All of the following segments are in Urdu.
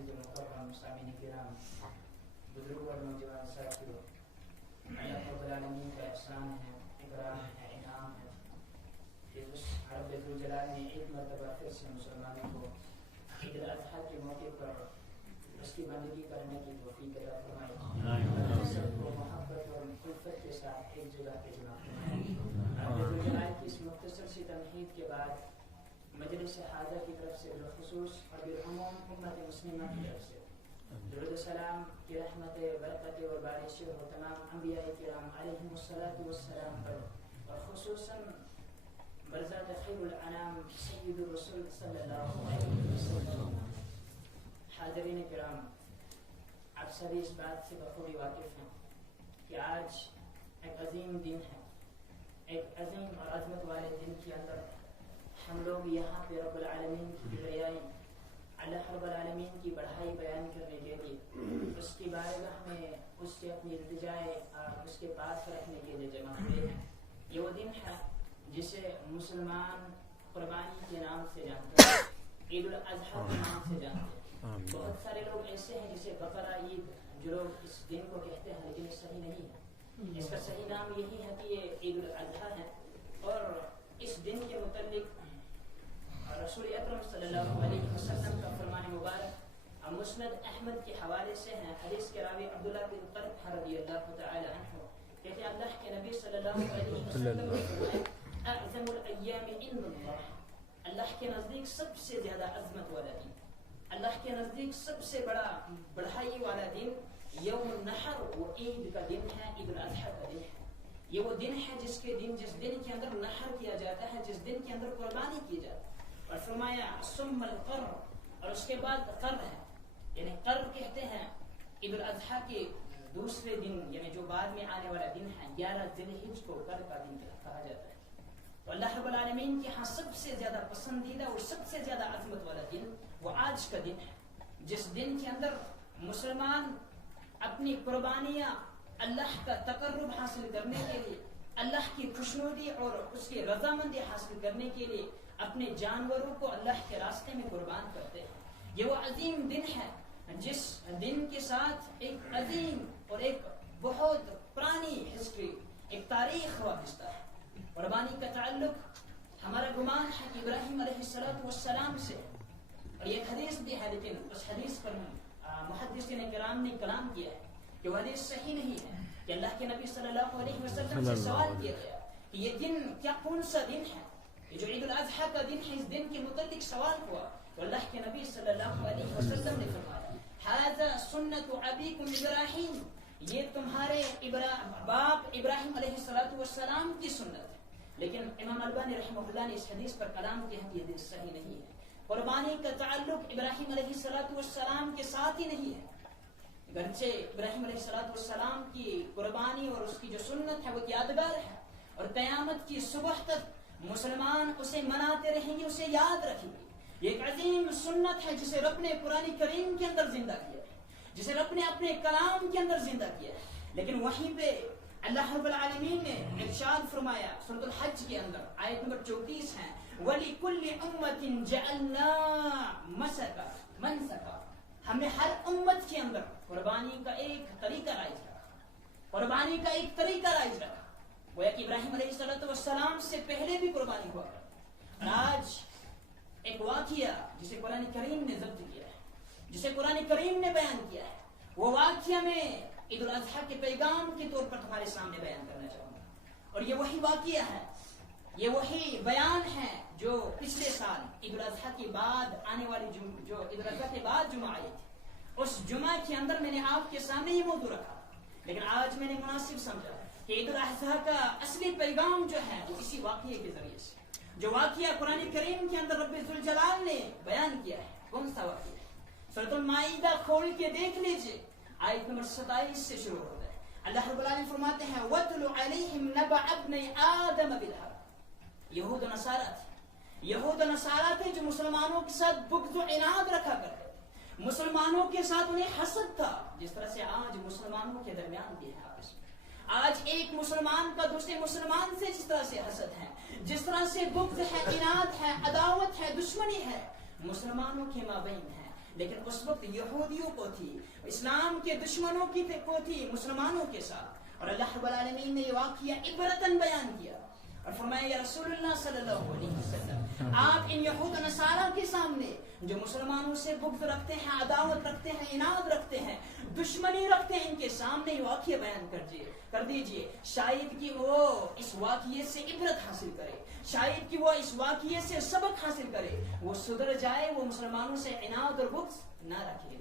معزز محترم سامعین کرام، بزرگ اور نوجوان ساتھیو، اللہ رب العالمین کا احسان ہے، اکرام ہے، انعام ہے کہ اس رب ذوالجلال نے ایک مرتبہ پھر سے مسلمانوں کو عید الاضحیٰ کے موقع پر اس کی بندگی کرنے کی توفیق عطا فرمائی، سب کو محبت اور الفت کے ساتھ ایک جگہ پہ جمع فرمائی۔ رب ذوالجلال کی اس مختصر سی تمہید کے بعد مجلس حاضر کی طرف سے بالخصوص اور بالعموم امت مسلمہ کی طرف سے درود السلام کی رحمت برکت اور بارش ہو تمام انبیاء کرام علیہم الصلاۃ والسلام پر، اور خصوصاً برزاد خیر الانام سید الرسول صلی اللہ علیہ وسلم۔ حاضرین کرام، آپ سبھی اس بات سے بخوبی واقف ہیں کہ آج ایک عظیم دن ہے، ایک عظیم اور عظمت والے دن کے اندر ہم لوگ یہاں پہ رب العالمین کی بڑائی، اللہ رب العالمین کی بڑائی بیان کرنے کے لیے اس کی بارگاہ میں اس سے اپنی التجائے اس کے پاس رکھنے کے لیے جمع ہوئے ہیں۔ یہ وہ دن ہے جسے مسلمان قربانی کے نام سے جانتے ہیں، عید الاضحیٰ کے نام سے جانتے ہیں۔ بہت سارے لوگ ایسے ہیں جسے بقرہ عید جو لوگ اس دن کو کہتے ہیں، لیکن یہ صحیح نہیں ہے۔ اس کا صحیح نام یہی ہے کہ یہ عید الاضحیٰ ہے، اور اس دن کے متعلق رسول اکرم صلی اللہ علیہ وسلم کا فرمان مبارک مسند احمد کے حوالے سے ہیں۔ حدیث کے راوی عبداللہ بن طلحہ رضی اللہ تعالی عنہ کہتے ہیں اللہ کے نبی صلی اللہ علیہ وسلم نے فرمایا اعظم الایام عند اللہ، اللہ کے نزدیک سب سے زیادہ عظمت والا دن، اللہ کے نزدیک سب سے بڑا بڑھائی والا دن یوم النحر، وہ عید کا دن ہے، عید الاضحیٰ کا دن ہے۔ یہ وہ دن ہے جس دن کے اندر نحر کیا جاتا ہے، جس دن کے اندر قربانی کی جاتی ہے۔ اور فرمایا ثم القر، اور اس کے بعد قر ہے، یعنی قر کہتے ہیں عید الاضحیٰ کے دوسرے دن، یعنی جو بعد میں آنے والا دن ہے 11 ذی الحجہ کو قر کا دن کہا جاتا ہے۔ تو اللہ رب العالمین کے ہاں سب سے زیادہ پسندیدہ اور سب سے زیادہ عظمت والا دن وہ آج کا دن ہے، جس دن کے اندر مسلمان اپنی قربانیاں اللہ کا تقرب حاصل کرنے کے لیے، اللہ کی خوشنودی اور اس کی رضامندی حاصل کرنے کے لیے اپنے جانوروں کو اللہ کے راستے میں قربان کرتے ہیں۔ یہ وہ عظیم دن ہے جس دن کے ساتھ ایک عظیم اور ایک بہت پرانی ہسٹری، ایک تاریخ وابستہ ہے۔ قربانی کا تعلق ہمارا گمان ہے کہ ابراہیم علیہ السلام سے، اور یہ حدیث بھی ہے، لیکن اس حدیث پر محدثین کرام نے کلام کیا ہے کہ وہ حدیث صحیح نہیں ہے، کہ اللہ کے نبی صلی اللہ علیہ وسلم سے سوال کیا گیا کہ یہ دن کیا کون سا دن ہے، یہ جو عید الاضحیٰ کا دن ہے، اس دن کے متعلق سوال ہوا تو اللہ کے نبی صلی اللہ علیہ وسلم نے فرمایا ھذا سنت ابیکم ابراہیم، یہ تمہارے باپ ابراہیم علیہ السلام کی سنت ہے۔ لیکن امام البانی رحمہ اللہ نے اس حدیث پر کلام کیا کہ یہ حدیث صحیح نہیں ہے۔ قربانی کا تعلق ابراہیم علیہ السلام کے ساتھ ہی نہیں ہے، گرچہ ابراہیم علیہ السلام کی قربانی اور اس کی جو سنت ہے وہ یادگار ہے، اور قیامت کی صبح تک مسلمان اسے مناتے رہیں گے، اسے یاد رکھیں گے۔ یہ ایک عظیم سنت ہے جسے رب نے قرآن کریم کے اندر زندہ کیا ہے، جسے رب نے اپنے کلام کے اندر زندہ کیا ہے۔ لیکن وہیں پہ اللہ رب العالمین نے ارشاد فرمایا سورۃ الحج کے اندر آیت نمبر 34 ہے وَلِكُلِّ أُمَّةٍ جَعَلْنَا مَنْسَكًا، ہم نے ہر امت کے اندر قربانی کا ایک طریقہ رائج رکھا، قربانی کا ایک طریقہ رائج رکھا۔ گویا کہ ابراہیم علیہ السلام سے پہلے بھی قربانی ہوا کرتی، اور آج ایک واقعہ جسے قرآن کریم نے ضبط کیا ہے، جسے قرآن کریم نے بیان کیا ہے، وہ واقعہ میں عید الاضحیٰ کے پیغام کے طور پر تمہارے سامنے بیان کرنا چاہوں گا۔ اور یہ وہی واقعہ ہے، یہ وہی بیان ہے جو پچھلے سال عید الاضحیٰ کے بعد آنے والی جو عید الاضحیٰ کے بعد جمعہ آئی تھی، اس جمعہ کے اندر میں نے آپ کے سامنے یہ موضوع رکھا، لیکن آج میں نے مناسب سمجھا کہ عید الاضحیٰ کا اصلی پیغام جو ہے وہ اسی واقعے کے ذریعے سے، جو واقعہ قرآن کریم کے اندر رب ذوالجلال نے بیان کیا ہے، کون سا واقعہ ہے؟ سورۃ المائدہ کھول کے دیکھ لیجئے، آیت نمبر 27 سے شروع ہوتا ہے۔ اللہ رب العالمین فرماتے ہیں وَاتْلُ عَلَيْهِمْ نَبَأَ ابْنَيْ آدَمَ بِالْحَقِّ، یہود و نصارہ تھے جو مسلمانوں کے ساتھ بغض و عناد رکھا کرتے تھے، مسلمانوں کے ساتھ انہیں حسد تھا، جس طرح سے آج مسلمانوں کے درمیان بھی ہے آپس میں۔ آج ایک مسلمان کا دوسرے مسلمان سے جس طرح سے حسد ہے، جس طرح سے بغض ہے، عناد ہے، عداوت ہے، دشمنی ہے، مسلمانوں کے مابین ہے، لیکن اس وقت یہودیوں کو تھی، اسلام کے دشمنوں کی کو تھی، مسلمانوں کے ساتھ. اور اللہ رب العالمین نے یہ واقعہ عبرتاً بیان کیا اور فرمایا یا رسول اللہ صلی اللہ علیہ وسلم آپ ان یہود و نصارہ کے سامنے جو مسلمانوں سے بغض رکھتے ہیں، عداوت رکھتے ہیں، عناد رکھتے ہیں، دشمنی رکھتے ہیں، ان کے سامنے یہ واقعہ بیان کر دیجئے، شاید کہ وہ اس واقعے سے عبرت حاصل کرے، شاید کہ وہ اس واقعے سے سبق حاصل کرے، وہ سدھر جائے، وہ مسلمانوں سے عناد اور بغض نہ رکھے.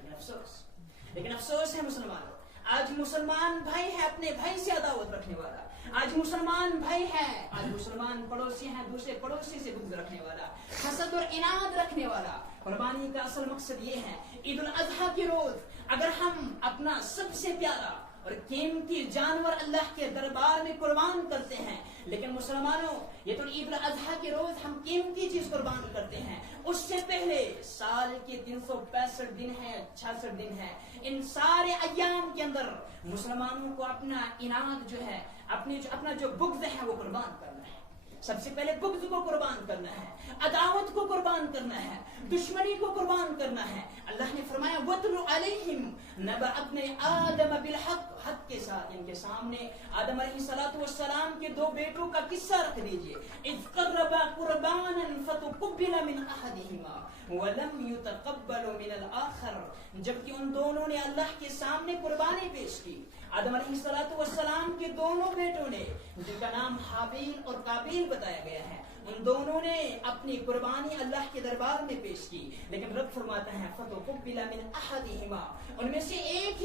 لیکن افسوس ہے مسلمانوں، آج مسلمان بھائی ہے اپنے بھائی سے عداوت رکھنے والا، آج مسلمان بھائی ہے، آج مسلمان پڑوسی ہیں دوسرے پڑوسی سے بغض رکھنے والا، حسد اور عناد رکھنے والا. قربانی کا اصل مقصد یہ ہے، عید الاضحیٰ کے روز اگر ہم اپنا سب سے پیارا اور قیمتی جانور اللہ کے دربار میں قربان کرتے ہیں، لیکن مسلمانوں یہ تو عید الاضحیٰ کے روز ہم قیمتی چیز قربان کرتے ہیں، اس سے پہلے سال کے 365 دن ہیں، 66 دن ہیں، ان سارے ایام کے اندر مسلمانوں کو اپنا عناد جو ہے، اپنا جو بغض ہے وہ قربان کرنا ہے. سب سے پہلے بغض کو قربان کرنا ہے، عداوت کو قربان کرنا ہے، دشمنی کو قربان کرنا ہے. اللہ نے فرمایا وَاتْلُ عَلَيْهِمْ نَبَأَ ابْنَيْ آدَمَ بِالْحَقِّ، حق کے ساتھ ان کے سامنے آدم علیہ السلام کے 2 بیٹوں کا قصہ رکھ دیجئے. اِذْ قَرَّبَا قُرْبَانًا فَتُقُبِّلَ مِنْ أَحَدِهِمَا وَلَمْ يُتَقَبَّلُ مِنَ الْآخَرِ، جبکہ ان دونوں نے اللہ کے سامنے قربانی پیش کی. آدم علیہ السلام کے دونوں بیٹوں نے، جن کا نام حابیل اور قابیل بتایا گیا ہے، ان دونوں نے اپنی قربانی اللہ کے دربار میں پیش کی. لیکن رب فرماتا ہے فَتُقُبِّلَ مِنْ أَحَدِهِمَا، ان میں سے ایک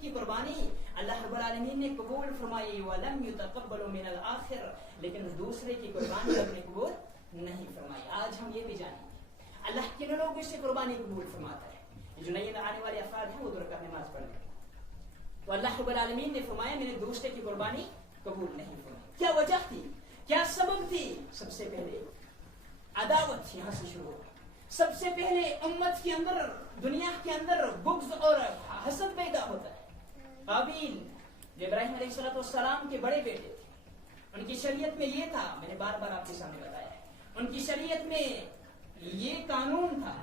کی قربانی اللہ رب العالمین نے قبول فرمائی. وَلَمْ يُتَقَبَّلُ مِنَ الْآخِرِ، لیکن دوسرے کی قربانی رب نے قبول نہیں فرمائی. آج ہم یہ بھی جانیں گے اللہ کن لوگوں سے قربانی قبول فرماتا ہے. جو نئے آنے والے افراد ہیں وہ دور کا نماز پڑھ لیں، تو اللہ رب العالمین نے فرمایا میں نے دوسرے کی قربانی قبول نہیں فرمائی. کیا وجہ تھی، کیا سبب تھی؟ سب سے پہلے عداوت یہاں سے شروع ہوگا. سب سے پہلے امت کے اندر، دنیا کے اندر بغض اور حسد پیدا ہوتا ہے. قابیل جو ابراہیم علیہ السلام کے بڑے بیٹے تھے، ان کی شریعت میں یہ تھا، میں نے بار بار آپ کے سامنے بتایا ہے، ان کی شریعت میں یہ قانون تھا،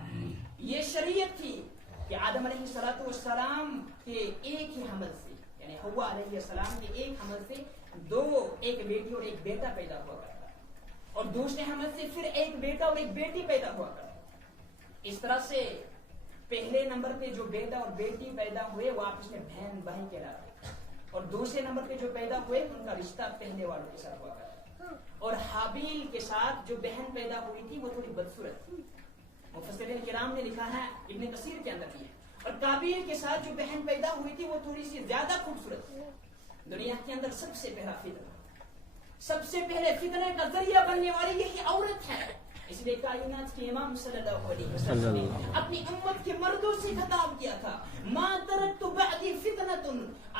یہ شریعت تھی کہ آدم علیہ السلام کے ایک ہی حمل سے، یعنی حوا علیہ السلام کے ایک حمل سے ایک بیٹی اور ایک بیٹا پیدا ہوا کرتا ہے، اور دوسرے حمل سے پھر ایک بیٹا اور ایک بیٹی پیدا ہوا کرتا ہے. اس طرح سے پہلے نمبر پہ جو بیٹا اور بیٹی پیدا ہوئے وہ آپس میں بہن بھائی کہلاتے، اور دوسرے نمبر پہ جو پیدا ہوئے ان کا رشتہ پہلے والوں کے ساتھ ہوا کرتا ہے. اور حابیل کے ساتھ جو بہن پیدا ہوئی تھی وہ تھوڑی بدصورت تھی، مفسرین کرام نے لکھا ہے، ابن کثیر کے اندر بھی ہے. اور قابیل کے ساتھ جو بہن پیدا ہوئی تھی وہ تھوڑی سی زیادہ خوبصورت تھی. دنیا کے اندر سب سے پہلا فتنہ، سب سے پہلے فتنے کا ذریعہ بننے والی یہی عورت ہے. اس لیے کائنات کے امام صلی اللہ علیہ وسلم نے اپنی امت کے مردوں سے خطاب کیا تھا، ما ترکت بعدی فتنۃ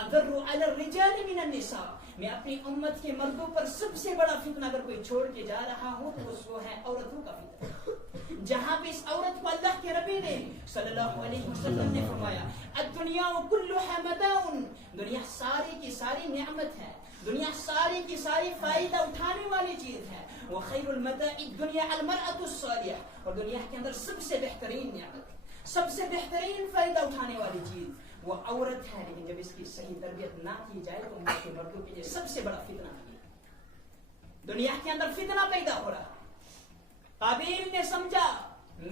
اضر علی الرجال من النساء، میں اپنی امت کے مردوں پر سب سے بڑا فتنہ اگر کوئی چھوڑ کے جا رہا ہوں تو وہ ہے عورتوں کا فتنہ. جہاں پہ اس عورت کو اللہ کے نبی نے صلی اللہ علیہ وسلم نے فرمایا الدنیا کلھا متاع، دنیا ساری کی ساری نعمت ہے، دنیا ساری کی ساری فائدہ اٹھانے والی چیز ہے. وخیر المتاع الدنیا المرأة الصالحة، اور دنیا کے اندر سب سے بہترین نعمت، سب سے بہترین فائدہ اٹھانے والی چیز وہ عورت ہے. لیکن جب اس کی صحیح تربیت نہ کی جائے تو ان کے مردوں کے لیے سب سے بڑا فتنہ ہے. دنیا کے اندر فتنہ پیدا ہو رہا. قابیل نے سمجھا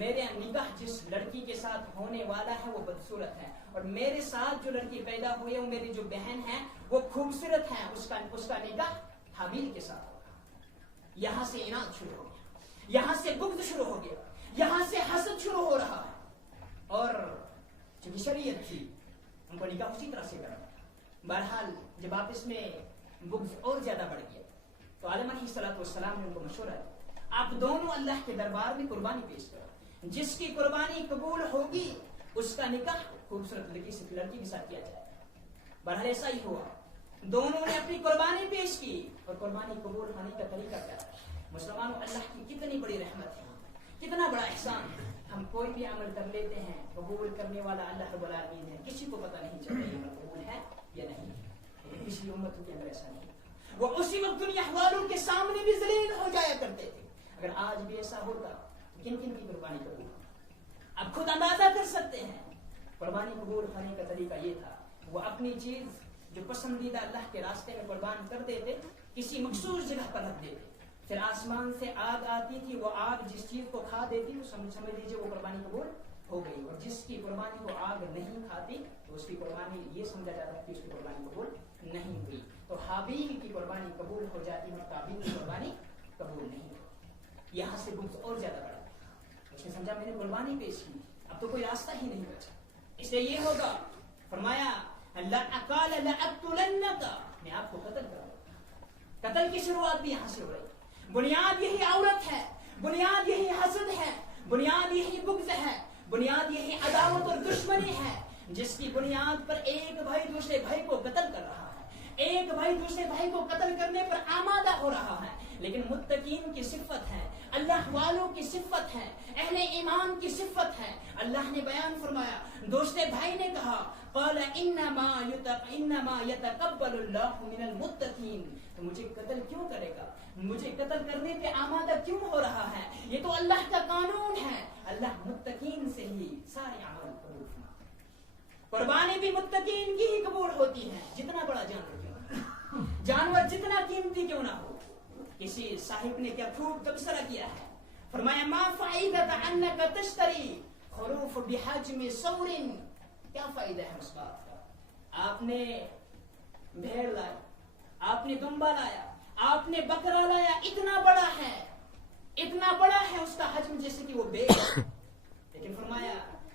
میرے نکاح جس لڑکی کے ساتھ ہونے والا ہے وہ بدصورت ہے، اور میرے ساتھ جو لڑکی پیدا ہوئی ہے وہ میری جو بہن ہے وہ خوبصورت ہے، اس کا نکاح حابیل کے ساتھ ہوگا. یہاں سے عناد شروع ہو گیا، یہاں سے بغض شروع ہو گیا، یہاں سے حسد شروع ہو رہا ہے. اور جو شریعت تھی ان کو نکاح اسی طرح سے کرنا. بہرحال جب آپس میں بغض اور زیادہ بڑھ گیا تو آدم علیہ السلام نے ان کو مشورہ دیا، آپ دونوں اللہ کے دربار میں قربانی پیش کرو، جس کی قربانی قبول ہوگی اس کا نکاح خوبصورت لڑکی کے ساتھ کیا جائے. بہرحال ایسا ہی ہوا، دونوں نے اپنی قربانی پیش کی. اور قربانی قبول ہونے کا طریقہ کیا ہے؟ مسلمانوں، اللہ کی کتنی بڑی رحمت ہے، کتنا بڑا احسان ہے. ہم کوئی بھی عمل کر لیتے ہیں، قبول کرنے والا اللہ رب العالمین ہے، کسی کو پتہ نہیں چلتا یہ عمل قبول ہے یا نہیں. کسی امت کے اندر ایسا نہیں، وہ اسی وقت دنیا والوں کے سامنے بھی ذلیل ہو جایا کرتے تھے. اگر آج بھی ایسا ہوتا تو کن کن کی قربانی قبول؟ اب خود اندازہ کر سکتے ہیں قربانی قبول ہونے کا طریقہ یہ تھا، وہ اپنی چیز جو پسندیدہ اللہ کے راستے میں قربان کر دیتے، کسی مخصوص جگہ پر رکھ دیتے، پھر آسمان سے آگ آتی تھی، وہ آگ جس چیز کو کھا دیتی وہ سمجھ لیجیے وہ قربانی قبول ہو گئی، اور جس کی قربانی کو آگ نہیں کھاتی تو اس کی قربانی یہ سمجھا جاتا ہے کہ اس کی قربانی قبول نہیں ہوئی۔ تو حابیل کی قربانی قبول ہو جاتی اور قابیل کی قربانی قبول نہیں ہوتی۔ یہاں سے بغض اور زیادہ بڑھا، اس نے سمجھا میں نے قربانی پیش کی، اب تو کوئی راستہ ہی نہیں بچا، اس لیے یہ ہوگا، فرمایا قال لأقتلنك، میں آپ کو قتل کروں گا۔ قتل کی شروعات بھی یہاں سے ہو رہی، بنیاد یہی عورت ہے، بنیاد یہی حسد ہے، بنیاد یہی بغض ہے، بنیاد یہی عداوت اور دشمنی ہے، جس کی بنیاد پر ایک بھائی دوسرے بھائی کو قتل کر رہا ہے، ایک بھائی دوسرے بھائی کو قتل کرنے پر آمادہ ہو رہا ہے۔ لیکن متقین کی صفت ہے، اللہ والوں کی صفت ہے، اہل ایمان کی صفت ہے۔ اللہ نے بیان فرمایا، دوسرے بھائی نے کہا قال انما يتقبل الله من المتقین، تو مجھے قتل کیوں کرے گا، مجھے قتل کرنے پہ آمادہ کیوں ہو رہا ہے، یہ تو اللہ کا قانون ہے، اللہ متقین سے ہی سارے عمل قبول فرماتا۔ قربانی بھی متقین کی ہی قبول ہوتی ہے، جتنا بڑا جانور کیوں نہ، جانور جتنا قیمتی کیوں نہ ہو۔ کسی صاحب نے کیا خوب تبصرہ کیا ہے، فرمایا ما فائدۃ انک تشتری خروف بحجم ثور، کیا فائدہ ہے اس بات کا، آپ نے بھیڑ لائی، آپ نے دمبا لایا، آپ نے بکرا لایا، اتنا بڑا ہے اس کا حجم جیسے کہ وہ بھیڑ، لیکن فرمایا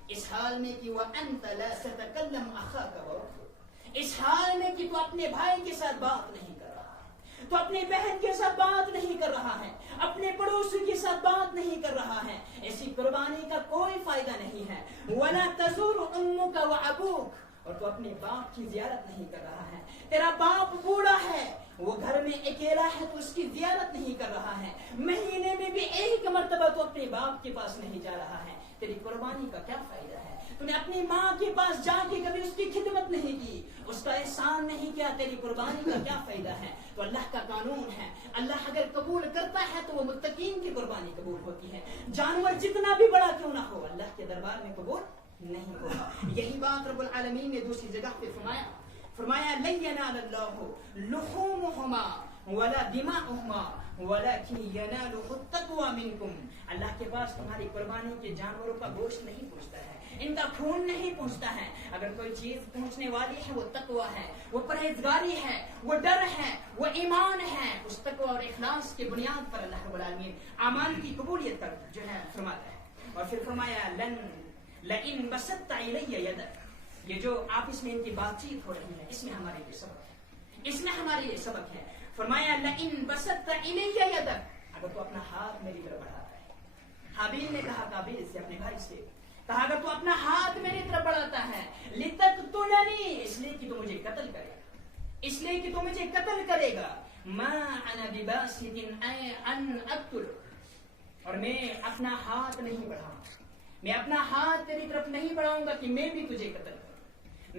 اس حال میں کہ وانت لا تتکلم اخاک ووقت، اس حال میں کہ تو اپنے بھائی کے ساتھ بات نہیں کر رہا ہے، تو اپنی بہن کے ساتھ بات نہیں کر رہا ہے، اپنے پڑوسی کے ساتھ بات نہیں کر رہا ہے، ایسی قربانی کا کوئی فائدہ نہیں ہے۔ وَلَا تَزُورُ أُمُّكَ وَأَبُوكَ، اور تو اپنے باپ کی زیارت نہیں کر رہا ہے، تیرا باپ بوڑھا ہے، وہ گھر میں اکیلا ہے تو اس کی زیارت نہیں کر رہا ہے، مہینے میں بھی ایک مرتبہ تو اپنے باپ کے پاس نہیں جا رہا ہے، تیری قربانی کا کیا فائدہ ہے، تو نے اپنی ماں کے پاس جا کے کبھی اس کی خدمت نہیں کی، اس کا احسان نہیں کیا، تیری قربانی کا کیا فائدہ ہے۔ تو اللہ کا قانون ہے، اللہ اگر قبول کرتا ہے تو وہ متقین کی قربانی قبول ہوتی ہے، جانور جتنا بھی بڑا کیوں نہ ہو اللہ کے دربار میں قبول نہیں ہوگا۔ یہی بات رب العالمین نے دوسری جگہ پہ فرمایا لن ينال الله لحومهما ولا دماؤهما ولكن يناله التقوى منكم، اللہ کے پاس تمہاری قربانی کے جانوروں کا گوشت نہیں پہنچتا ہے، ان کا خون نہیں پہنچتا ہے، اگر کوئی چیز پہنچنے والی ہے وہ تقوی ہے، وہ پرہیزگاری ہے، وہ ڈر ہے، وہ ایمان ہے، اس تقوی اور اخلاص کی بنیاد پر اللہ رب العالمین اعمال کی قبولیت کا جو ہے فرماتا ہے۔ اور پھر فرمایا لئن بسطت الی یدک، یہ جو آپس میں ان کی بات چیت ہو رہی ہے اس میں ہمارے لیے سبق ہے، اس میں ہمارے لیے سبق ہے۔ فرمایا لئن بسطت الی یدک، اگر تو اپنا ہاتھ میری طرف بڑھاتا ہے، حابیل نے کہا قابیل سے اپنے بھائی سے کہا اگر تو اپنا ہاتھ میری طرف بڑھاتا ہے لتقتلنی، اس لیے کہ تو مجھے قتل کرے گا، اس لیے کہ تو مجھے قتل کرے گا، ما انا بباسط ان اقتل، اور میں اپنا ہاتھ نہیں بڑھاؤں، میں اپنا ہاتھ تیری طرف نہیں بڑھاؤں گا کہ میں بھی تجھے قتل کروں،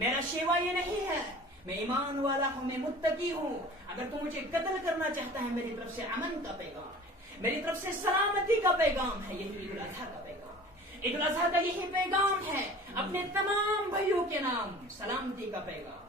میرا شیوا یہ نہیں ہے، میں ایمان والا ہوں، میں متقی ہوں، اگر تو مجھے قتل کرنا چاہتا ہے میری طرف سے امن کا پیغام ہے، میری طرف سے سلامتی کا پیغام ہے، یہی عید الاضحیٰ کا پیغام ہے، عید الاضحیٰ کا یہی پیغام ہے، اپنے تمام بھائیوں کے نام سلامتی کا پیغام،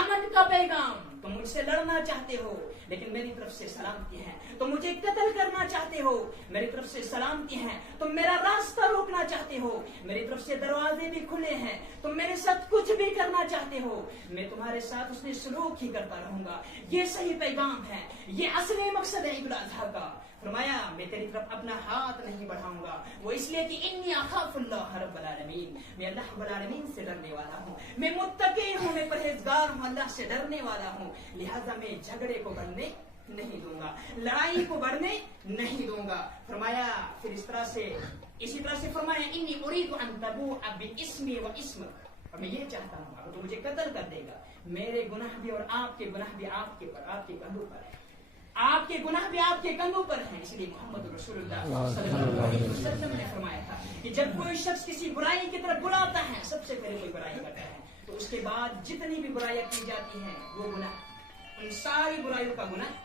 امن کا پیغام، تم مجھ سے لڑنا چاہتے ہو لیکن میری طرف سے سلامتی ہے، تم مجھے قتل کرنا چاہتے ہو میری طرف سے سلامتی ہے، تم میرا راستہ روکنا چاہتے ہو میری طرف سے دروازے بھی کھلے ہیں، تم میرے ساتھ کچھ بھی کرنا چاہتے ہو میں تمہارے ساتھ اس نے سلوک ہی کرتا رہوں گا، یہ صحیح پیغام ہے، یہ اصلی مقصد ہے عید الاضحیٰ کا۔ فرمایا میں تیری طرف اپنا ہاتھ نہیں بڑھاؤں گا، وہ اس لیے کہ انی اخاف اللہ رب العالمین، میں اللہ رب العالمین سے ڈرنے والا ہوں، میں متقی ہوں، میں پرہیزگار ہوں، اللہ سے ڈرنے والا ہوں، لہذا میں جھگڑے کو بڑھنے نہیں دوں گا، لڑائی کو بڑھنے نہیں دوں گا۔ فرمایا پھر اسی طرح سے فرمایا انی اريد ان تبوء باسمی واسمک، اور میں یہ چاہتا ہوں اگر تو مجھے قتل کر دے گا میرے گناہ بھی اور آپ کے گناہ بھی آپ کے کندھوں پر ہے، آپ کے گناہ بھی آپ کے کندھوں پر ہیں، اس لیے محمد رسول اللہ صلی اللہ علیہ وسلم نے فرمایا تھا کہ جب کوئی شخص کسی برائی کی طرف بلاتا ہے، سب سے پہلے کوئی برائی کرتا ہے تو اس کے بعد جتنی بھی برائیاں کی جاتی ہیں وہ گناہ، ان ساری برائیوں کا گناہ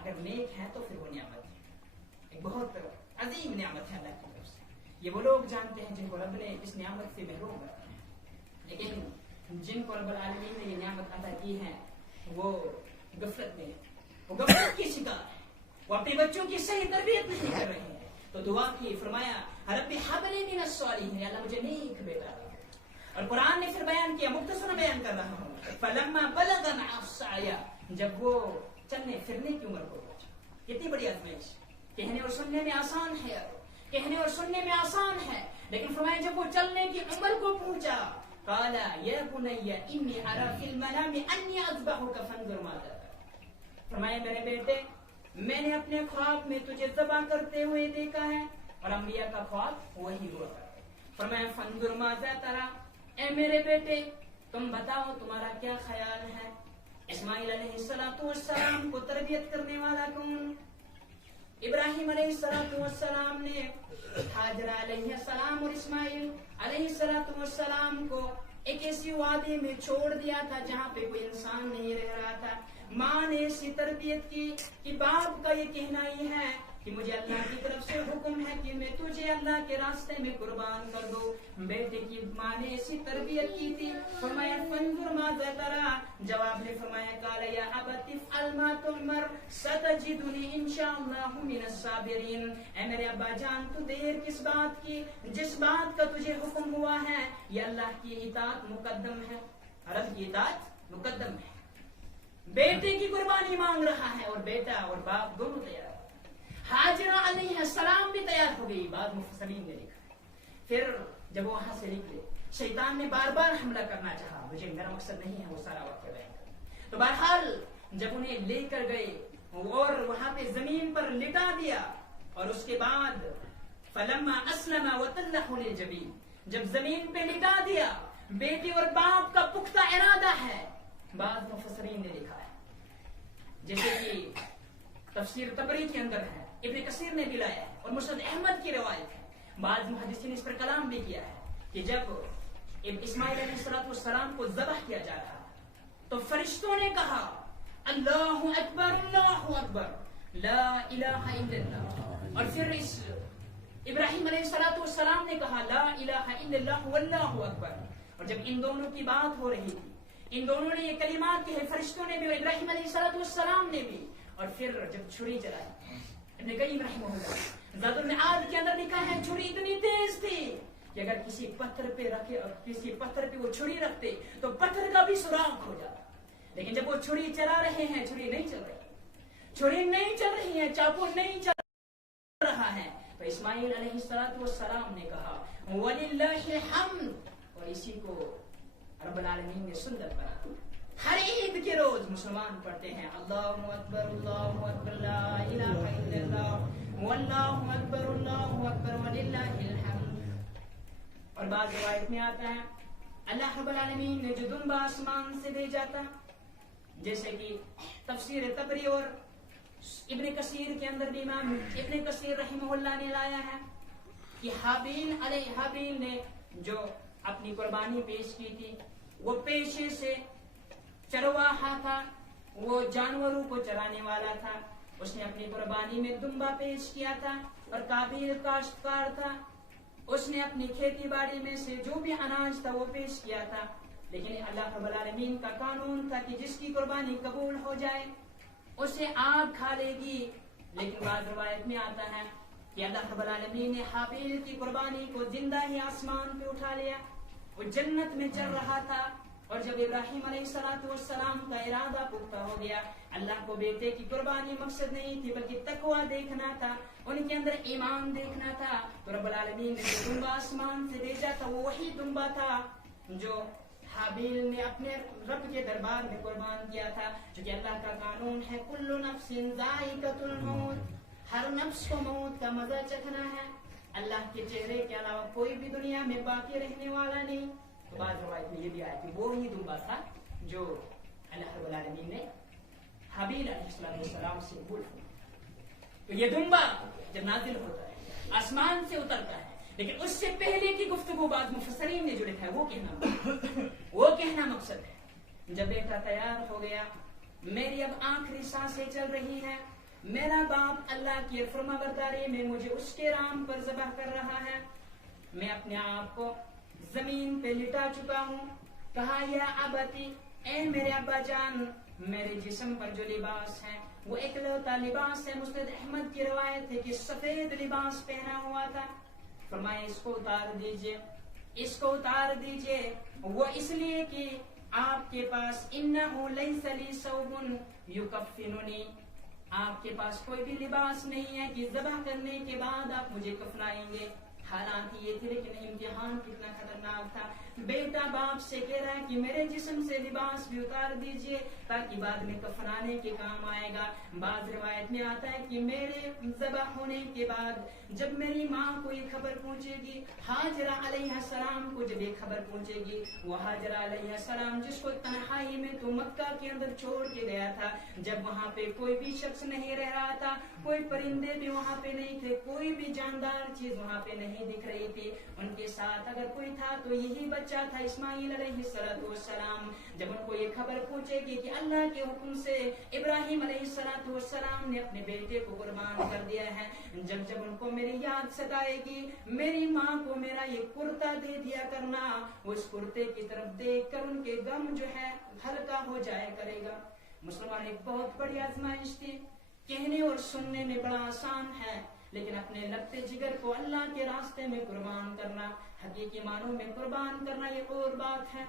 اگر نیک ہے تو پھر وہ نعمت ہے، ایک بہت عظیم نعمت ہے اللہ کی طرف سے. یہ وہ لوگ جانتے ہیں جن کو رب نے اس نعمت سے محروم رکھا ہے، لیکن جن کو رب العالمین نے یہ نعمت عطا کی ہے وہ غفلت میں، وہ غفلت کی شکار ہے، وہ اپنے بچوں کی صحیح تربیت نہیں کر رہے ہیں. تو دعا کی، فرمایا رب حب لی من الصالحین، اللہ مجھے نیک بیٹا. اور قرآن نے پھر بیان کیا، مختصر بیان کر رہا ہوں، فلما بلغ معه السعی، جب وہ چلنے پھرنے کی عمر کو پہنچا. کتنی بڑی آزمائش، کہنے اور سننے میں آسان ہے، کہنے اور سننے میں آسان ہے، لیکن فرمایا جب وہ چلنے کی عمر کو پہنچا، قال یا بنی انی اری فی المنام انی اذبحک فانظر ماذا ترى، فرمایا میرے بیٹے میں نے اپنے خواب میں تجھے ذبح کرتے ہوئے دیکھا ہے. اور انبیاء کا خواب وہی ہوا کرتا. فرمایا فانظر ماذا ترى، اے میرے بیٹے تم بتاؤ تمہارا کیا خیال ہے. اسماعیل علیہ السلام کو تربیت کرنے والا کون؟ ابراہیم علیہ السلام نے ہاجرہ علیہ السلام اور اسماعیل علیہ السلام کو ایک ایسی وادی میں چھوڑ دیا تھا جہاں پہ کوئی انسان نہیں رہ رہا تھا. ماں نے ایسی تربیت کی کہ باپ کا یہ کہنا ہی ہے کہ مجھے اللہ کی طرف سے حکم ہے کہ میں تجھے اللہ کے راستے میں قربان کر دوں. بیٹے کی ماں نے ایسی تربیت کی تھی. فرمایا فانظر ماذا ترى، جواب نے فرمایا قال یا ابت افعل ما تؤمر ستجدنی ان شاء اللہ من الصابرین. اے میرے ابا جان تو دیر کس بات کی، جس بات کا تجھے حکم ہوا ہے یہ اللہ کی اطاعت مقدم ہے، رب کی اطاعت مقدم ہے. بیٹے کی قربانی مانگ رہا ہے اور بیٹا اور باپ دونوں تیار. ہاجرہ علیہ السلام بھی تیار ہو گئی، بعد مفسرین نے لکھا. پھر جب وہ وہاں سے نکلے شیطان نے بار بار حملہ کرنا چاہا، مجھے میرا مقصد نہیں ہے وہ سارا واقعہ بیان کرنا. تو بہرحال جب انہیں لے کر گئے اور وہاں پہ زمین پر لٹا دیا، اور اس کے بعد فلما اسلم وتلہ للجبین، جب زمین پہ لٹا دیا، بیٹی اور باپ کا پختہ ارادہ ہے. بعض مفسرین نے لکھا ہے جیسے کہ تفسیر طبری کے اندر ہے، ابن کثیر نے بھی لایا ہے اور مسند احمد کی روایت ہے. بعض محدثین نے اس پر کلام بھی کیا ہے کہ جب اسماعیل علیہ السلام کو ذبح کیا جا رہا تو فرشتوں نے کہا اللہ اکبر لا الہ الا اللہ، اور پھر اس ابراہیم علیہ السلام نے کہا لا الہ الا اللہ واللہ اکبر. اور جب ان دونوں کی بات ہو رہی تھی، ان دونوں نے یہ کلمات کہے، فرشتوں نے بھی اور ابراہیم علیہ السلام نے بھی. اور پھر جب چھری چلائی، ابن قیم رحمہ اللہ زاد المعاد کے اندر لکھا ہے چھری اتنی تیز تھی کہ اگر کسی پتھر پہ رکھے اور کسی پتھر پہ وہ چھری رکھتے تو پتھر کا بھی سوراخ ہو جاتا. لیکن جب وہ چھری چلا رہے ہیں، چھری نہیں چل رہی، چھری نہیں چل رہی ہے، چاقو نہیں چل رہا ہے. تو اسماعیل علیہ السلام نے کہا وَلِلَّهِ الْحَمْدُ، اور اسی کو رب العالمین نے سنت بنا. ہر عید کے روز مسلمان پڑھتے ہیں اللہ اکبر لا الہ الا اللہ واللہ اکبر وللہ الحمد. اور بعض روایت میں آتا ہے اللہ رب العالمین نے جو دنبا آسمان سے بھیجا تھا، جیسے کہ تفسیر طبری اور ابن کثیر کے اندر بھی امام ابن کثیر رحمہ اللہ نے لایا ہے کہ حابیل نے جو اپنی قربانی پیش کی تھی، وہ پیشے سے چرواہا تھا، وہ جانوروں کو چرانے والا تھا. اس نے اپنی قربانی میں دمبا پیش کیا تھا. اور قابیل کاشتکار تھا، اس نے اپنی کھیتی باڑی میں سے جو بھی اناج تھا وہ پیش کیا تھا. لیکن اللہ رب العالمین کا قانون تھا کہ جس کی قربانی قبول ہو جائے اسے آگ کھا لے گی. لیکن بعض روایت میں آتا ہے کہ اللہ رب العالمین نے حابیل کی قربانی کو زندہ ہی آسمان پہ اٹھا لیا. وہ جنت میں چل رہا تھا، اور جب ابراہیم علیہ السلام کا ارادہ پختہ ہو گیا، اللہ کو بیٹے کی قربانی مقصد نہیں تھی بلکہ تقوی دیکھنا تھا، ان کے اندر ایمان دیکھنا تھا. تو رب العالمین نے جو دمبا آسمان سے بھیجا تھا وہ وہی دمبا تھا جو حابیل نے اپنے رب کے دربار میں قربان کیا تھا. چونکہ اللہ کا قانون ہے کل نفس ذائقۃ الموت، ہر نفس کو موت کا مزہ چکھنا ہے. اللہ کے چہرے کے علاوہ کوئی بھی دنیا میں باقی رہنے والا نہیں. تو بعض روایت میں یہ بھی آیا کہ وہ ہی دمبا تھا جو اللہ رب العالمین نے حابیل علیہ السلام سے قبول کیا. تو یہ دمبا جب نازل ہوتا ہے آسمان سے اترتا ہے، لیکن اس سے پہلے کی گفتگو بعض مفسرین نے جو لکھا ہے وہ کہنا مقصد ہے. جب بیٹا تیار ہو گیا، میری اب آخری سانسیں چل رہی ہیں، میرا باپ اللہ کی فرما برداری میں مجھے اس کے رام پر ذبح کر رہا ہے. میں اپنے آپ کو زمین پہ لٹا چکا ہوں. کہا یا ابتی، اے میرے ابا جان، میرے جسم پر جو لباس ہے وہ اکلوتا لباس ہے. مسند احمد کی روایت ہے کہ سفید لباس پہنا ہوا تھا. فرمایا اس کو اتار دیجئے، اس کو اتار دیجئے. وہ اس لیے کہ آپ کے پاس انہ لیس لی ثوب یکفننی، آپ کے پاس کوئی بھی لباس نہیں ہے کہ ذبح کرنے کے بعد آپ مجھے کفنائیں گے. حالانکہ یہ تھی، لیکن امتحان کتنا خطرناک تھا. بیٹا باپ سے کہہ رہا ہے کہ میرے جسم سے لباس بھی اتار دیجئے تاکہ بعد میں کفنانے کے کام آئے گا. بعض روایت میں آتا ہے کہ میرے ذبح ہونے کے بعد جب میری ماں کو یہ خبر پہنچے گی، ہاجرہ علیہ السلام کو جب یہ خبر پہنچے گی، وہ ہاجرہ علیہ السلام جس کو تنہائی میں تو مکہ کے اندر چھوڑ کے گیا تھا، جب وہاں پہ کوئی بھی شخص نہیں رہ رہا تھا، کوئی پرندے بھی وہاں پہ نہیں تھے، کوئی بھی جاندار چیز وہاں پہ نہیں دکھ رہی تھی، ان کے ساتھ اگر کوئی تھا تو یہی بچہ تھا اسماعیل علیہ السلام. جب ان کو یہ خبر پہنچے گی کہ اللہ کے حکم سے ابراہیم علیہ السلام نے اپنے بیٹے کو قربان کر دیا ہے، جب ان کو میری یاد ستائے گی، میری ماں کو میرا یہ کرتا دے دیا کرنا، اس کرتے کی طرف دیکھ کر ان کے غم جو ہے ہلکا ہو جایا کرے گا. مسلمان ایک بہت بڑی آزمائش تھی. کہنے اور سننے میں بڑا آسان ہے، لیکن اپنے لگتے جگر کو اللہ کے راستے میں قربان کرنا، حقیقی معنوں میں قربان کرنا، یہ اور بات ہے.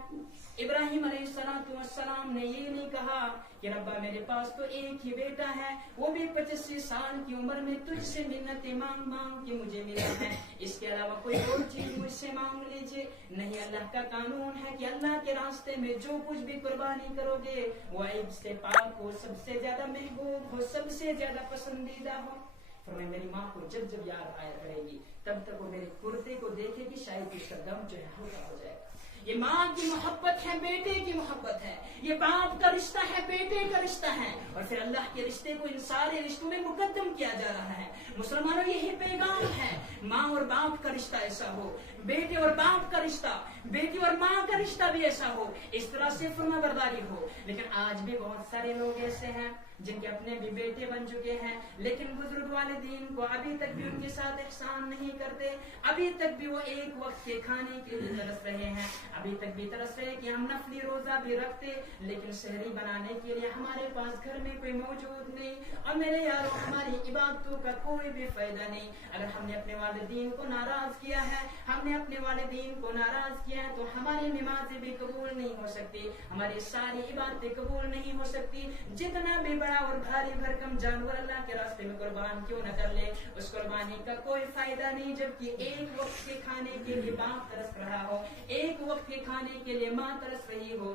ابراہیم علیہ السلام نے یہ نہیں کہا کہ ربا میرے پاس تو ایک ہی بیٹا ہے، وہ بھی 85 سال کی عمر میں تجھ سے منتیں مانگ مانگ کے مجھے ملا ہے، اس کے علاوہ کوئی اور چیز مجھ سے مانگ لیجیے. نہیں، اللہ کا قانون ہے کہ اللہ کے راستے میں جو کچھ بھی قربانی کرو گے وہ عیب سے پاک ہو، سب سے زیادہ محبوب ہو، سب سے زیادہ پسندیدہ ہو. فرمایا میری ماں کو جب یاد آیا کرے گی تب تک وہ میرے کرتے کو دیکھے گی، شاید اس کا غم جو ہے ہلکا ہو جائے گا. یہ ماں کی محبت ہے، بیٹے کی محبت ہے، یہ باپ کا رشتہ ہے، بیٹے کا رشتہ ہے، اور پھر اللہ کے رشتے کو ان سارے رشتوں میں مقدم کیا جا رہا ہے. مسلمانوں یہی پیغام ہے، ماں اور باپ کا رشتہ ایسا ہو، بیٹے اور باپ کا رشتہ، بیٹی اور ماں کا رشتہ بھی ایسا ہو، اس طرح سے فرما برداری ہو. لیکن آج بھی بہت سارے لوگ ایسے ہیں جن کے اپنے بھی بیٹے بن چکے ہیں، لیکن بزرگ والدین کو ابھی تک بھی ان کے ساتھ احسان نہیں کرتے، ابھی تک بھی وہ ایک وقت کے کھانے کے لیے ترس رہے ہیں، ابھی تک بھی ترس رہے کہ ہم نفلی روزہ بھی رکھتے لیکن سحری بنانے کے لیے ہمارے پاس گھر میں کوئی موجود نہیں. اور میرے یارو، ہماری عبادتوں کا کوئی بھی فائدہ نہیں. اگر ہم نے اپنے والدین کو ناراض کیا ہے، ہم نے اپنے والدین کو ناراض کیا ہے تو ہماری نمازیں بھی قبول نہیں ہو سکتی، ہماری ساری عبادتیں قبول نہیں ہو سکتی. جتنا بھی بڑا اور بھاری بھرکم جانور اللہ کے راستے میں قربان کیوں نہ کر لے، اس قربانی کا کوئی فائدہ نہیں جبکہ ایک وقت کے کھانے کے لیے باپ ترس رہا ہو، ایک وقت کے کھانے کے لیے ماں ترس رہی ہو.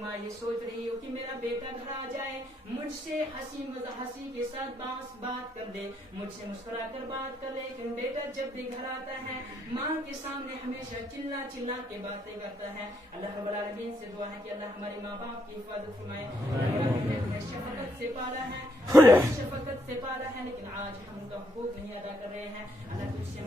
ماں یہ سوچ رہی ہو کہ میرا بیٹا گھر آ جائے، مجھ سے ہنسی کے ساتھ بات کر لے، مجھ سے مسکرا کر بات کر لے. لیکن بیٹا جب بھی گھر آتا ہے ماں کے سامنے ہمیشہ چلا کے باتیں کرتا ہے. اللہ رب العالمین سے دعا ہے کہ اللہ ہمارے ماں باپ کی حفاظت فرمائے. شفقت سے پالا ہے لیکن آج ہم ان کا حقوق نہیں ادا کر رہے ہیں. اللہ تجھ سے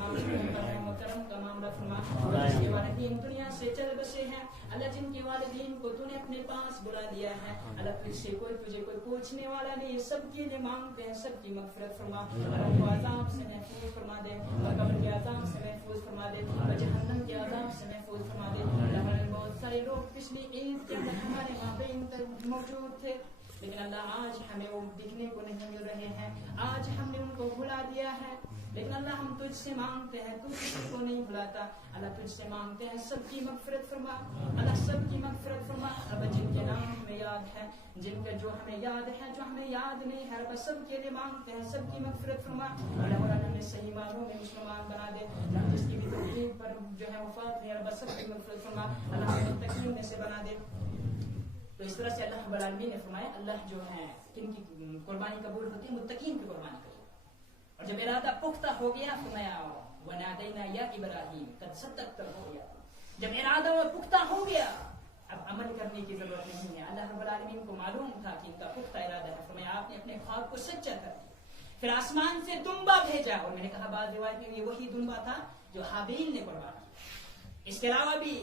کرم کا معاملہ فرما. جس کے والدین دنیا سے چل بسے ہیں، اللہ جن کے والدین کو تو نے اپنے پاس بلا دیا ہے، اللہ تجھ سے تجھے کوئی پوچھنے والا نہیں، سب کے لیے مانگتے ہیں، سب کی مغفرت فرما. اللہ کو عذاب سے محفوظ فرما دے، اور قبر کے عذاب سے محفوظ فرما دے، اور جہنم کے عذاب سے محفوظ فرما دے. اللہ بہت سارے لوگ پچھلی عید کے اندر ہمارے مابین موجود تھے، لیکن اللہ آج ہمیں وہ دکھنے کو نہیں مل رہے ہیں، آج ہم نے ان کو بھلا دیا ہے. لیکن اللہ ہم تجھ سے مانگتے ہیں، تو کسی کو نہیں بھلاتا. اللہ تجھ سے مانگتے ہیں سب کی مغفرت فرما، اللہ سب کی مغفرت فرما. اب جن کے نام ہمیں یاد ہے، جن کا جو ہمیں یاد ہے، جو ہمیں یاد نہیں ہے، رب سب کے لیے مانگتے ہیں سب کی مغفرت فرما. اللہ ہمیں صحیح معنوں میں مسلمان بنا دے. جس کی بھی توحید پر جو ہے وفات ہے، رب سب کی مغفرت فرما. اللہ ہمیں متقین میں سے بنا دے. تو اس طرح سے اللہ رب العالمین نے فرمایا اللہ جو ہے کن کی قربانی قبول ہوتی ہے، متقین کی قربانی قبول. اور جب ارادہ پختہ ہو گیا فرمایا وَنَادَيْنَا يَا إِبْرَاهِيمُ قَدْ صَدَّقْتَ الرُّؤْيَا. جب ارادہ اور پختہ ہو گیا اب عمل کرنے کی ضرورت نہیں ہے. اللہ رب العالمین کو معلوم تھا کہ ان کا پختہ ارادہ ہے، فرمایا آپ نے اپنے خواب کو سچا کر دیا. پھر آسمان سے دمبا بھیجا، اور میں نے کہا بعض روایت میں یہ وہی دمبا تھا جو حابیل نے قربان کیا. اس کے علاوہ بھی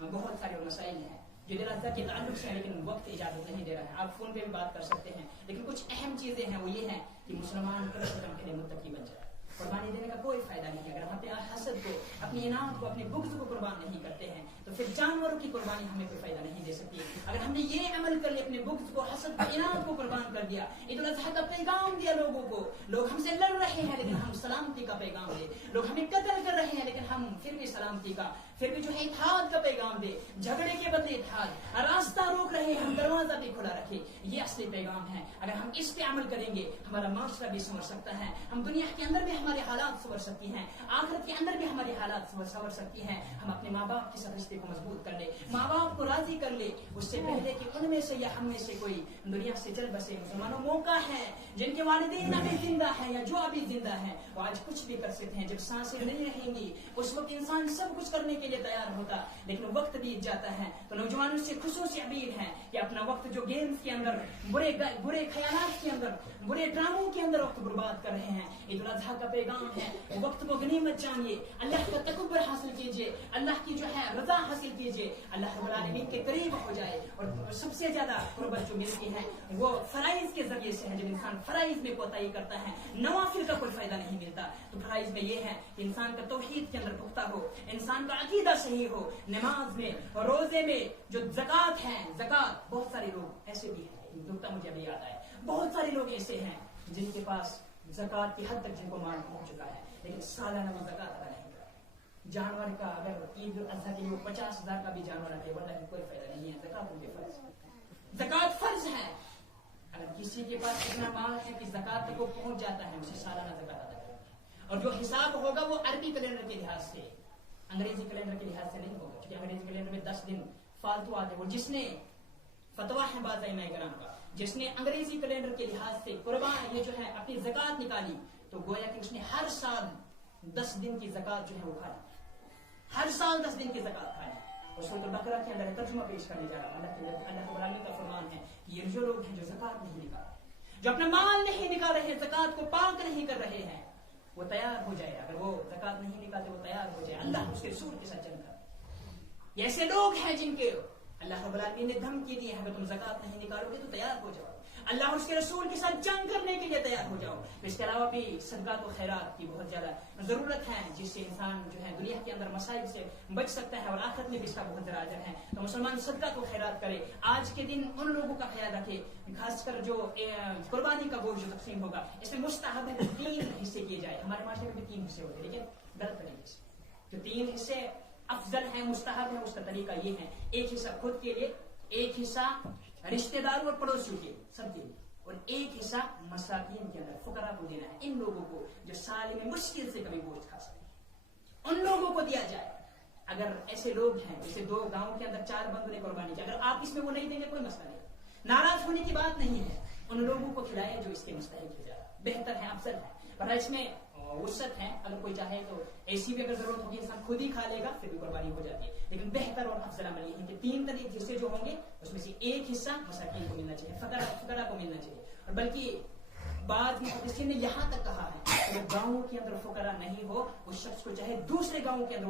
بہت سارے مسائل ہیں جو دل اعضاء کے تعلق سے ہیں لیکن وقت اجازت نہیں دے رہا ہے. آپ فون پہ بھی بات کر سکتے ہیں لیکن کچھ اہم چیزیں ہیں وہ یہ ہیں کہ مسلمان کم سے کم کے لیے متقی بن جائے. قربانی دینے کا کوئی فائدہ نہیں ہے. اگر ہم اپنے حسد کو, اپنی اناد کو, اپنے بغض کو قربان نہیں کرتے ہیں تو پھر جانوروں کی قربانی ہمیں کوئی فائدہ نہیں دے سکتی. اگر ہم نے یہ عمل کر لیا, اپنے بغض کو, حسد کو, اناد کو قربان کر دیا, عید الاضحیٰ کا پیغام دیا لوگوں کو, لوگ ہم سے لڑ رہے ہیں لیکن ہم سلامتی کا پیغام دے, لوگ ہمیں قتل کر رہے ہیں لیکن ہم پھر بھی سلامتی کا, پھر بھی جو ہے اتحاد کا پیغام دے, جھگڑے کے بدلے اتحاد, راستہ روک رہے ہیں ہم دروازہ بھی کھلا رکھے, یہ اصلی پیغام ہے. اگر ہم اس پہ عمل کریں گے ہمارا معاشرہ بھی سنور سکتا ہے, ہم دنیا کے اندر بھی ہمارے حالات سنور سکتی ہیں, آخرت کے اندر بھی ہماری حالات سنور سکتی ہیں. ہم اپنے ماں باپ کے ساتھ رشتے کو مضبوط کر لے, ماں باپ کو راضی کر لے, اس سے پہلے کہ ان میں سے یا ہم میں سے کوئی دنیا سے چل بسے. مسلمانوں موقع ہے, جن کے والدین ابھی زندہ ہیں یا جو ابھی زندہ ہیں وہ آج کچھ بھی کر سکتے ہیں. جب سانسیں نہیں رہیں گی اس وقت انسان سب کچھ کرنے کے لیے تیار ہوتا, لیکن وقت بیت جاتا ہے. تو نوجوانوں سے خصوصی اپیل ہے کہ اپنا وقت جو گیمز کے اندر, برے خیالات کے اندر, برے ڈراموں کے اندر وقت برباد کر رہے ہیں, عید الاضحیٰ کا پیغام ہے وقت کو غنیمت جانیے, اللہ کا تکبر حاصل کیجیے, اللہ کی جو ہے رضا حاصل کیجیے, اللہ رب العالمین کے قریب ہو جائے. اور سب سے زیادہ قربت جو ملتی ہے وہ فرائض کے ذریعے سے ہے. جب انسان فرائض میں کوتاہی کرتا ہے نوافل کا کوئی فائدہ نہیں ملتا. تو فرائض میں یہ ہے کہ انسان کا توحید کے اندر پختہ ہو, انسان کا عقیدہ صحیح ہو, نماز میں اور روزے میں جو زکوٰۃ ہے, زکوٰۃ بہت سارے لوگ ایسے بھی ہیں, نکتہ مجھے ابھی یاد آیا, بہت سارے لوگ ایسے ہیں جن کے پاس زکوٰۃ کی حد تک جن کو مال پہنچ چکا ہے لیکن سالانہ وہ زکوٰۃ ادا نہیں کرا. جانور کا اگر عید الاضحیٰ کے لیے 50,000 کا بھی جانور آتے ورنہ کوئی فائدہ نہیں ہے. زکوٰۃ ان کے فرض ہے, زکوٰۃ فرض ہے. اگر کسی کے پاس اتنا مال ہے کہ زکوٰۃ تک وہ پہنچ جاتا ہے اسے سالانہ زکوٰۃ ادا کرنا ہے. اور جو حساب ہوگا وہ عربی کیلنڈر کے لحاظ سے, انگریزی کیلنڈر کے لحاظ سے نہیں ہوگا, کیونکہ انگریزی کیلنڈر میں 10 دن فالتو آتے ہیں. اور جس نے فتویٰ ہے بعض ائمہ کرام کا, جس نے انگریزی کیلنڈر کے لحاظ سے قربان یہ جو ہے اپنی زکوٰۃ نکالی تو گویا کہ اس نے ہر سال 10 دن کی زکوٰۃ جو ہے وہ کھائی, ہر سال 10 دن کی زکوٰۃ کھائی. اور سورۃ البقرہ کے اندر ترجمہ پیش کرنے جا رہا ہوں. اللہ رب العالمین کا فرمان ہے کہ یہ جو لوگ ہیں جو زکوٰۃ نہیں نکال رہے, جو اپنا مال نہیں نکال رہے, زکوٰۃ کو پاک نہیں کر رہے ہیں, وہ تیار ہو جائے. اگر وہ زکوٰۃ نہیں نکالتے وہ تیار ہو جائے اللہ اس کے رسول کے ساتھ جنگ کر. یہ ایسے لوگ ہیں جن کے اللہ رب العالمین نے دھمکی دی ہے اگر تم زکوٰۃ نہیں نکالو گے تو تیار ہو جاؤ, اللہ اس کے رسول کے ساتھ جنگ کرنے کے لیے تیار ہو جاؤ. اس کے علاوہ بھی صدقات و خیرات کی بہت زیادہ ضرورت ہے جس سے انسان جو ہے دنیا کے اندر مسائل سے بچ سکتا ہے اور آخرت میں بھی اس کا بہت زیادہ اجر ہے. تو مسلمان صدقات و خیرات کرے. آج کے دن ان لوگوں کا خیال رکھے, خاص کر جو قربانی کا گوشت جو تقسیم ہوگا اس میں مستحب ہے 3 حصے کیے جائے. ہمارے معاشرے میں بھی 3 حصے ہوتے ہیں لیکن غلط طریقے سے. جو 3 حصے افضل ہیں, مستحب ہے, اس کا طریقہ یہ ہے, ایک حصہ خود کے لیے, ایک حصہ رشتہ داروں اور پڑوسیوں کے سب کے لیے, اور ایک حصہ مساکین کے اندر فقراء کو دینا ہے. ان لوگوں کو جو سال میں مشکل سے کبھی گوشت کھا سکتے ان لوگوں کو دیا جائے. اگر ایسے لوگ ہیں جیسے 2 گاؤں کے اندر 4 بندوں نے قربانی کی, اگر آپ اس میں وہ نہیں دیں گے کوئی مسئلہ نہیں, ناراض ہونے کی بات نہیں ہے. ان لوگوں کو کھلائے جو اس کے مستحق ہو جائے, بہتر ہے, افضل ہے. پر اس میں وسعت ہے, اگر کوئی چاہے تو ایسی بھی اگر ضرورت ہوگی انسان خود ہی کھا لے گا پھر بھی قربانی ہو جاتی ہے. لیکن بہتر اور افضل عمل یہ ہے کہ 3 طریق حصے جو ہوں گے اس میں سے ایک حصہ مساکین کو ملنا چاہیے, فقراء کو ملنا چاہیے. اور بلکہ بعض محدثین نے یہاں تک کہا ہے کہ گاؤں کے اندر فقراء نہیں ہو, اس شخص کو چاہے دوسرے گاؤں کے اندر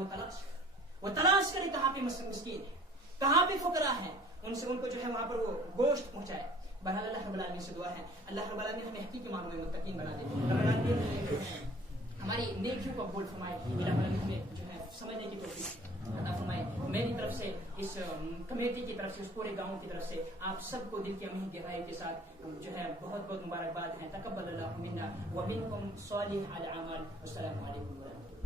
وہ تلاش کرے کہاں پہ مسکین ہے, کہاں پہ فقراء ہیں, ان کو جو ہے وہاں پر وہ گوشت پہنچائے. بہرحال اللہ رب العالمین سے دعا ہے اللہ رب العالمین ہمیں حقیقی معنوں میں متقین بنا دے, رب العالمین ہماری نیکیوں کو قبول فرمائے, رب العالمین ہمیں جو ہے سمجھنے کی توفیق عطا فرمائے. میری طرف سے, اس کمیٹی کی طرف سے, اس پورے گاؤں کی طرف سے آپ سب کو دل کی امین گہرائی کے ساتھ جو ہے بہت بہت مبارکباد ہیں. تقبل اللہ منا ومنکم صالح الاعمال. السلام علیکم ورحمۃ اللہ.